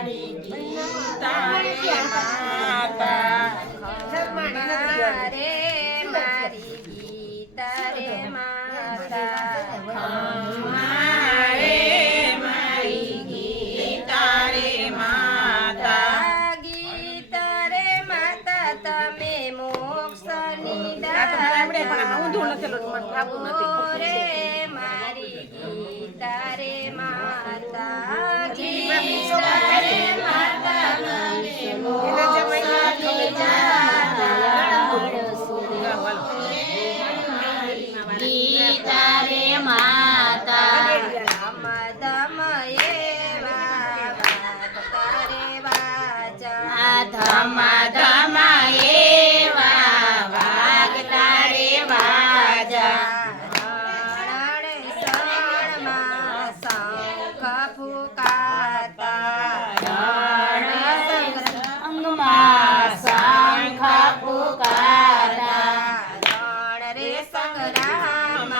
મારી ગીતા રે માતા રે મારી ગીતા રે માતા મારે મારી ગીતા રે માતા ગીતા રે માતા તમે મોક્ષની રે મારી ગીતા રે માતા ગીતા રે માતા મને મોક્ષની ગીતા રે માતા ધમ ધમ એવા વાત કરે વાજા ધમ ધમ એવા વાગતા રે વાજા રણ શરણમાં શંખ ફૂંકાતા અંગમાં શંખ પુકારા રણ રે સંગ્રામ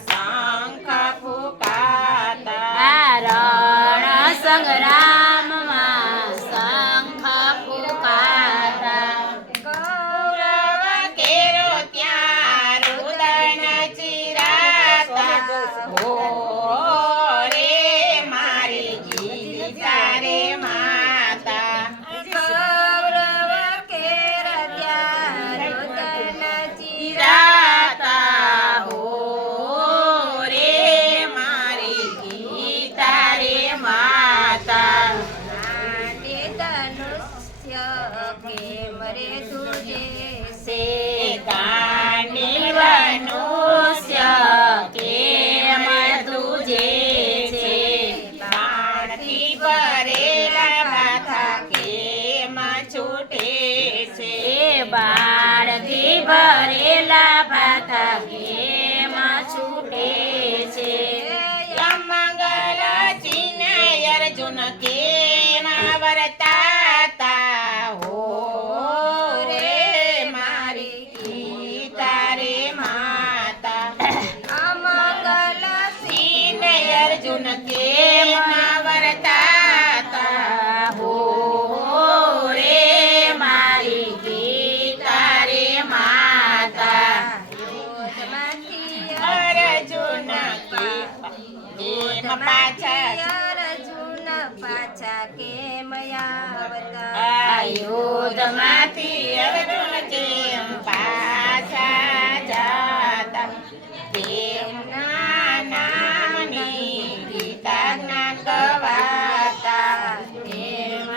શંખ પુકાતા રણ સંગ્રામમાં શંખ પુકાતા ગૌરવ કેરો ત્યાં રુદન ચિરાતા હો રે મારી ગીતા રે માતા ગૌરવ કેર ત્યાં રુદન ચિરાતા હો રે મારી ગીતા રે માતા માંડે ધનુષ્ય કેમ રે તુજે સે કાંડી મનુષ્ય કેમ તુજે છે બાણથી ભરેલા માથા કેમ છૂટે છે બાણથી ભરેલા માથા કેમ છૂટે છે મંગલ ચિહ્ન અર્જુન કેમ વર્તાતા હો રે મારી ગીતા રે માતા અમંગલ ચિહ્ન અર્જુન કેમ વર્તાતા હો રે મારી ગીતા રે માતા યોધમાંથી અર્જુન કેમ પાછા અર્જુન પાછા કેમ આવતા અયોધ્યામાંથી અર્જુન કેમ પાછા જતા કેમ નાની ગીતા જ્ઞાન ગવાતા કેમ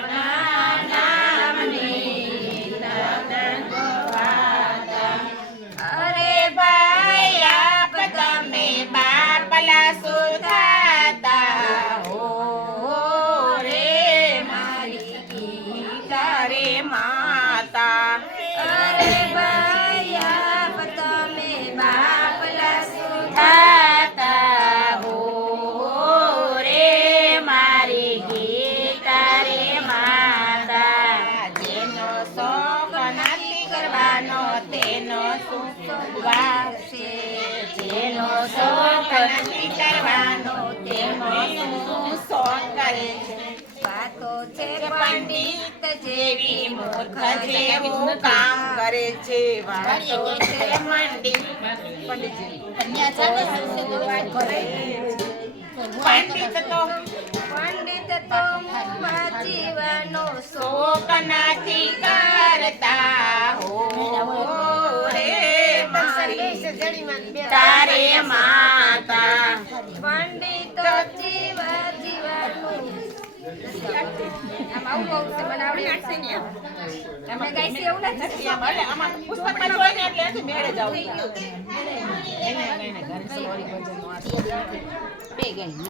નાની ગીતા જ્ઞાન ગવાતા અરે ભાઈ આપ તમે બાપલા સુધાતા હો રે મારી ગીતા રે માતા અરે ભાઈ આપ તમે બાપલા સુધાતા હો રે મારી ગીતા રે માતા જેનો શોખ નથી કરવાનો તેનો સુખ વાગશે જેનો શોખ નથી કરવાનો તેનો સુખ શોખ કરે છે વાતો છે પંડિત જેવી મૂર્ખ જેવું કામ કરે છે વાતો છે પંડિત તો મુખમાં જીવનો શોક નથી કરતા હો રે મારી તારે માતા પંડિતો જીવનું આમાં આવું બહુ છે મને આવડી નાખશે ને તમે ગાઈ છે એવું નથી આમાં પુસ્તકમાં જોઈને એટલે અહીંથી મેળે જાવ બે ગઈ